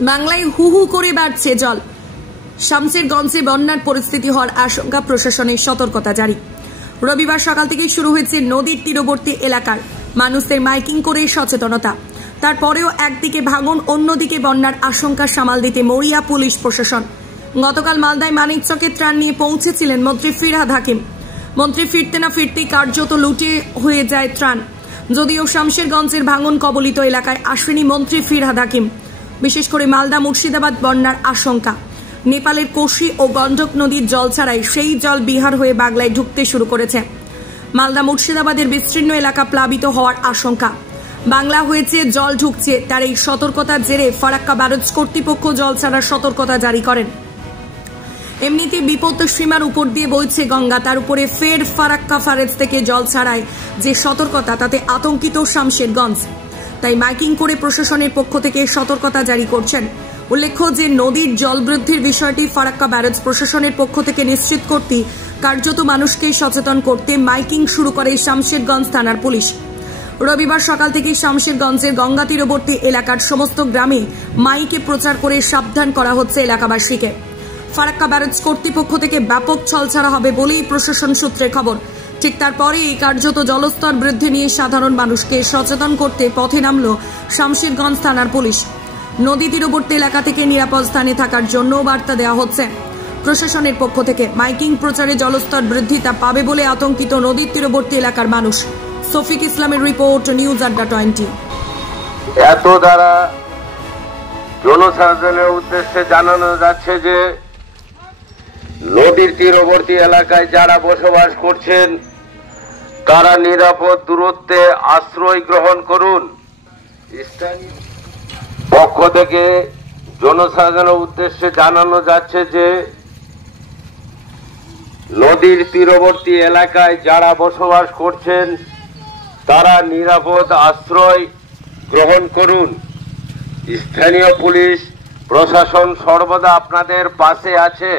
বাংলায় হু হু করে বাড়ছে জল। শামশেরগঞ্জে বন্যার পরিস্থিতি হওয়ার আশঙ্কা, প্রশাসনের সতর্কতা জারি। রবিবার সকাল থেকেই শুরু হয়েছে নদীর তীরবর্তী এলাকার মানুষদের মাইকিং করে সচেতনতা। তারপরেও একদিকে ভাঙন, অন্যদিকে বন্যার আশঙ্কা সামাল দিতে মরিয়া পুলিশ প্রশাসন। গতকাল মালদায় মানিকচকে ত্রাণ নিয়ে পৌঁছেছিলেন মন্ত্রী ফিরহাদ হাকিম। মন্ত্রী ফিরতে না ফিরতেই কার্যত লুটে হয়ে যায় ত্রাণ। যদিও শামশেরগঞ্জের ভাঙন কবলিত এলাকায় আসেনি মন্ত্রী ফিরহাদ হাকিম। বিশেষ করে মালদা মুর্শিদাবাদ বন্যার আশঙ্কা। নেপালের কোশি ও গন্ডক নদীর জল ছাড়াই সেই জল বিহার হয়ে বাংলায় ঢুকতে শুরু করেছে। মালদা মুর্শিদাবাদের বিস্তীর্ণ এলাকা প্লাবিত হওয়ার আশঙ্কা। বাংলা হয়েছে জল ঢুকছে, তার এই সতর্কতার জেরে ফারাক্কা ব্যারেজ কর্তৃপক্ষ জল ছাড়ার সতর্কতা জারি করেন। এমনিতে বিপদ সীমার উপর দিয়ে বইছে গঙ্গা, তার উপরে ফের ফারাক্কা ব্যারেজ থেকে জল ছাড়ায় যে সতর্কতা, তাতে আতঙ্কিত শামশেরগঞ্জ। তাই মাইকিং করে প্রশাসনের পক্ষ থেকে সতর্কতা জারি করছেন। উল্লেখ্য যে নদীর জল বৃদ্ধির বিষয়টি ফারাক্কা ব্যারেজ প্রশাসনের পক্ষ থেকে নিশ্চিত করতে কার্যত মানুষকে সচেতন করতে মাইকিং শুরু করে শামশেরগঞ্জ থানার পুলিশ। রবিবার সকাল থেকে শামশেরগঞ্জের গঙ্গা তীরবর্তী এলাকার সমস্ত গ্রামে মাইকে প্রচার করে সাবধান করা হচ্ছে এলাকাবাসীকে। ফারাক্কা ব্যারেজ কর্তৃপক্ষ থেকে ব্যাপক ছলছাড়া হবে বলেই প্রশাসন সূত্রে খবর। ঠিক তারপরেই কার্যত জলস্তর বৃদ্ধি নিয়ে সাধারণ মানুষকে সচেতন করতে পথে নামল শামশেরগঞ্জ থানার পুলিশ। নদী তীরবর্তী এলাকা থেকে নিরাপদ স্থানে থাকার জন্য বার্তা দেওয়া হচ্ছে প্রশাসনের পক্ষ থেকে। মাইকিং প্রচারে জলস্তর বৃদ্ধি তা পাবে বলে আতঙ্কিত নদীর তীরবর্তী এলাকার মানুষ। সফিক ইসলামের রিপোর্ট, নিউজ আড্ডা 20। এত দ্বারা জনসাধারণের উদ্দেশ্যে জানানো যাচ্ছে যে নদীর তীরবর্তী এলাকায় যারা বসবাস করছেন তারা নিরাপদ দূরত্বে আশ্রয় গ্রহণ করুন। স্থানীয় পক্ষ থেকে জনসাধারণের উদ্দেশ্যে জানানো যাচ্ছে যে নদীর তীরবর্তী এলাকায় যারা বসবাস করছেন তারা নিরাপদ আশ্রয় গ্রহণ করুন। স্থানীয় পুলিশ প্রশাসন সর্বদা আপনাদের পাশে আছে।